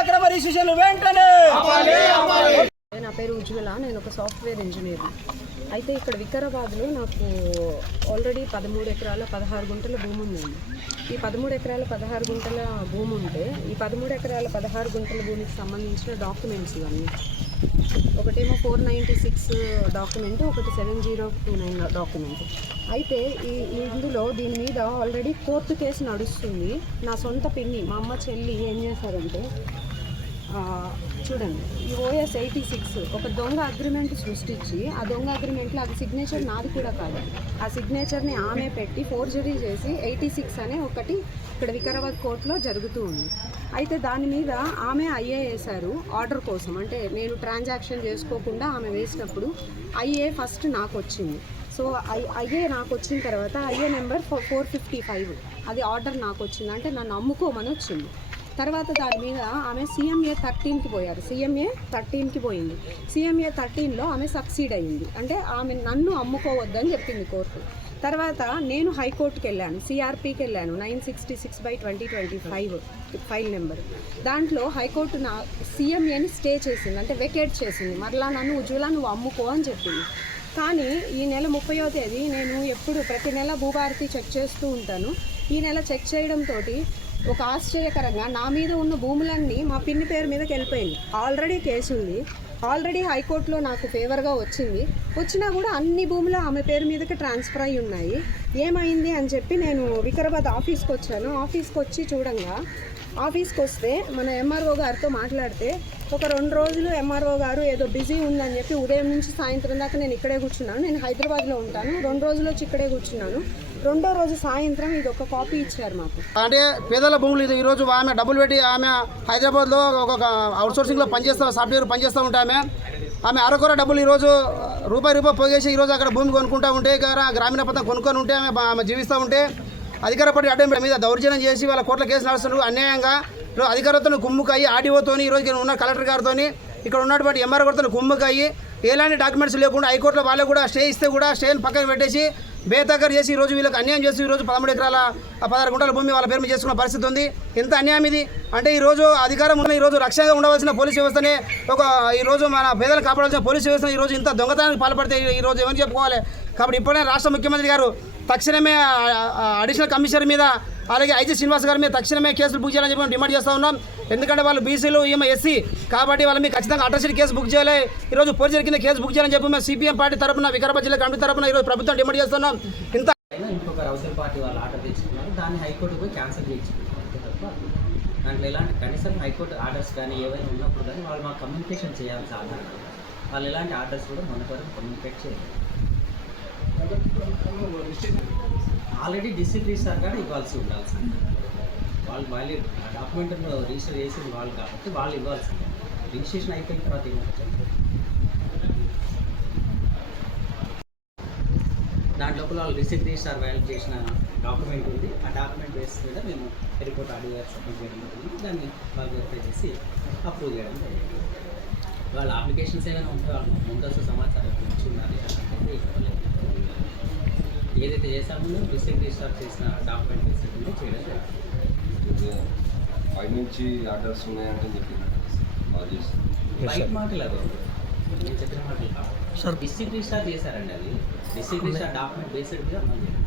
అక్రమ రిజిస్ట్రేషన్లు వెంటనే. నా పేరు ఉజ్వల, నేను ఒక సాఫ్ట్వేర్ ఇంజనీర్. అయితే ఇక్కడ వికారాబాద్లో నాకు ఆల్రెడీ 13 ఎకరాల 16 గుంటల భూమి ఉందండి. ఈ 13 ఎకరాల 16 గుంటల భూమి ఉంటే ఈ 13 ఎకరాల 16 గుంటల భూమికి సంబంధించిన డాక్యుమెంట్స్ ఇవన్నీ, ఒకటేమో 496 డాక్యుమెంట్, ఒకటి 7029 డాక్యుమెంట్. అయితే ఇందులో దీని మీద ఆల్రెడీ కోర్టు కేసు నడుస్తుంది. నా సొంత పిన్ని, మా అమ్మ చెల్లి ఏం చేశారంటే, చూడండి, ఈ OS 86 ఒక దొంగ అగ్రిమెంట్ సృష్టించి, ఆ దొంగ అగ్రిమెంట్లో అది సిగ్నేచర్ నాది కూడా కాదు, ఆ సిగ్నేచర్ని ఆమె పెట్టి ఫోర్జరీ చేసి 86 అనే ఒకటి ఇక్కడ వికారాబాద్ కోర్టులో జరుగుతూ ఉంది. అయితే దాని మీద ఆమె ఐఏ వేశారు ఆర్డర్ కోసం. అంటే నేను ట్రాన్సాక్షన్ చేసుకోకుండా ఆమె వేసినప్పుడు ఐఏ ఫస్ట్ నాకు వచ్చింది. సో ఐఏ నాకు వచ్చిన తర్వాత ఐఏ నెంబర్ 455 అది ఆర్డర్ నాకు వచ్చింది, అంటే నన్ను అమ్ముకోమని వచ్చింది. తర్వాత దాని మీద ఆమె CMA 13కి పోయారు. CMA 13కి పోయింది. CMA 13లో ఆమె సక్సీడ్ అయ్యింది, అంటే ఆమె నన్ను అమ్ముకోవద్దని చెప్పింది కోర్టు. తర్వాత నేను హైకోర్టుకి వెళ్ళాను, CRPకి వెళ్ళాను, 966/2025 ఫైల్ నెంబర్. దాంట్లో హైకోర్టు నా CMAని స్టే చేసింది, అంటే వెకేట్ చేసింది. మరలా నన్ను ఉజ్వల నువ్వు అమ్ముకో అని చెప్పింది. కానీ ఈ నెల 30వ తేదీ నేను ప్రతి నెల భూభారతి చెక్ చేస్తూ ఉంటాను. ఈ నెల చెక్ చేయడంతో ఒక ఆశ్చర్యకరంగా నా మీద ఉన్న భూములన్నీ మా పిన్ని పేరు మీదకి వెళ్ళిపోయింది. ఆల్రెడీ కేసు ఉంది, ఆల్రెడీ హైకోర్టులో నాకు ఫేవర్గా వచ్చినా కూడా అన్ని భూములు ఆమె పేరు మీదకి ట్రాన్స్ఫర్ అయి ఉన్నాయి. ఏమైంది అని చెప్పి నేను వికారాబాద్ ఆఫీస్కి వచ్చాను. ఆఫీస్కి వచ్చి చూడంగా, ఆఫీస్కి వస్తే మన MRO గారితో మాట్లాడితే, ఒక 2 రోజులు MRO గారు ఏదో బిజీ ఉందని చెప్పి ఉదయం నుంచి సాయంత్రం దాకా నేను ఇక్కడే కూర్చున్నాను. నేను హైదరాబాద్లో ఉంటాను. 2 రోజులు వచ్చి ఇక్కడే కూర్చున్నాను. 2వ రోజు సాయంత్రం ఇది ఒక కాపీ ఇచ్చారు మాకు. అంటే పేదల భూములు ఇది. ఈరోజు ఆమె డబ్బులు పెట్టి ఆమె హైదరాబాద్లో ఒక అవుట్సోర్సింగ్లో సాఫ్ట్వేర్ పనిచేస్తూ ఉంటే ఆమె అరకొర డబ్బులు ఈరోజు రూపాయి పోగేసి ఈరోజు అక్కడ భూమి కొనుక్కుంటూ ఉంటే, గ్రామీణ పథకం కొనుక్కొని ఉంటే ఆమె జీవిస్తూ ఉంటే, అధికార పార్టీ అడ్డం మీద దౌర్జన్యం చేసి వాళ్ళ కోర్టుల కేసు నడుస్తున్నారు. అన్యాయంగా అధికారులతో కుమ్ముకయ్యి, ఆర్డీఓతోని, ఈరోజు ఉన్న కలెక్టర్ గారితో, ఇక్కడ ఉన్నటువంటి MRO గారితో కుమ్ముకయ్యి, ఎలాంటి డాక్యుమెంట్స్ లేకుండా హైకోర్టులో వాళ్ళకు కూడా స్టే ఇస్తే కూడా స్టేని పక్కన పెట్టేసి బేతకర్ చేసి ఈరోజు వీళ్ళకి అన్యాయం చేసి ఈరోజు 13 ఎకరాల 16 గుంటల భూమి వాళ్ళ పేరు మీద చేసుకున్న పరిస్థితి ఉంది. ఎంత అన్యాయం ఇది అంటే, ఈరోజు అధికారం ఉన్న, ఈరోజు రక్షణగా ఉండవలసిన పోలీస్ వ్యవస్థనే, ఈరోజు మన పేదలు కాపాడాల్సిన పోలీస్ వ్యవస్థ ఈరోజు ఇంత దొంగతనానికి పాల్పడితే ఈరోజు ఏమని చెప్పుకోవాలి. కాబట్టి ఇప్పుడే రాష్ట్ర ముఖ్యమంత్రి గారు తక్షణమే అడిషనల్ కమిషనర్ మీద, అలాగే IG శ్రీనివాస్ గారి మీద తక్షణమే కేసులు బుక్ చేయాలని చెప్పి డిమాండ్ చేస్తూ ఉన్నాం. ఎందుకంటే వాళ్ళు బీసీలు, ఈమె SC కాబట్టి వాళ్ళ మీద ఖచ్చితంగా అట్రాసిటీ కేసు బుక్ చేయాలి. ఈరోజు ఫోర్జరీ కింద కేసు బుక్ చేయాలని చెప్పి మేము CPM పార్టీ తరపున, వికారాబాద్ జిల్లా కమిటీ తరపున ఈరోజు ప్రభుత్వం డిమాండ్ చేస్తున్నాం. ఇంకొక అవసర పార్టీ వాళ్ళు ఆర్డర్ తెచ్చుకున్నారు, దాన్ని హైకోర్టు పోయి క్యాన్సిల్ చేయించుకున్నారు తప్ప దాంట్లో ఎలాంటి కనీసం హైకోర్టు ఆర్డర్స్ కానీ ఏవైనా ఉన్నప్పుడు కానీ వాళ్ళు మాకు కమ్యూనికేషన్ చేయాలి సాధారణంగా. వాళ్ళు ఎలాంటి ఆర్డర్స్ కూడా మొన్న వరకు కమ్యూనికేట్ చేయలేదు. ఆల్రెడీ డిస్ట్రిక్ట్ రిజిస్ట్రార్ కూడా ఇవ్వాల్సి ఉండాల్సింది. వాళ్ళు డాక్యుమెంట్ రిజిస్టర్ చేసింది వాళ్ళు కాబట్టి వాళ్ళు ఇవ్వాల్సింది. రిజిస్ట్రేషన్ అయిపోయిన తర్వాత ఇవ్వచ్చు. దాంట్లో వాళ్ళు డిస్ట్రిక్ట్ రిజిస్ట్రార్ వాల్యూ చేసిన డాక్యుమెంట్ ఉంది. ఆ డాక్యుమెంట్ బేస్ మీద మేము రిపోర్ట్ ఆర్డీఓ సబ్మిట్ చేయడం జరిగింది. దాన్ని వాళ్ళు వెరిఫై చేసి అప్రూవ్ చేయడం జరిగింది. వాళ్ళ అప్లికేషన్స్ ఏమైనా ఉంటే వాళ్ళు ముందస్తు సమాచారం ఇచ్చి ఉండాలి. అంటే ఏదైతే చేశామో డిస్ట్రిక్ట్ రిజిస్ట్రార్ చేసిన డాక్యుమెంట్ బేస్ మీద చేయడం జరిగింది. పైనుంచి ఆర్డర్స్ ఉన్నాయంటే చెప్పి బయట మాటలు అవి నేను చెప్పిన మాటలు కాదు. డిస్ట్రిక్ట్ రిజిస్ట్రార్ చేశారండి. అది డిస్ట్రిక్ట్ రిజిస్ట్రార్ డాక్యుమెంట్ బేస్డ్ మీద అమలు చేయాలి.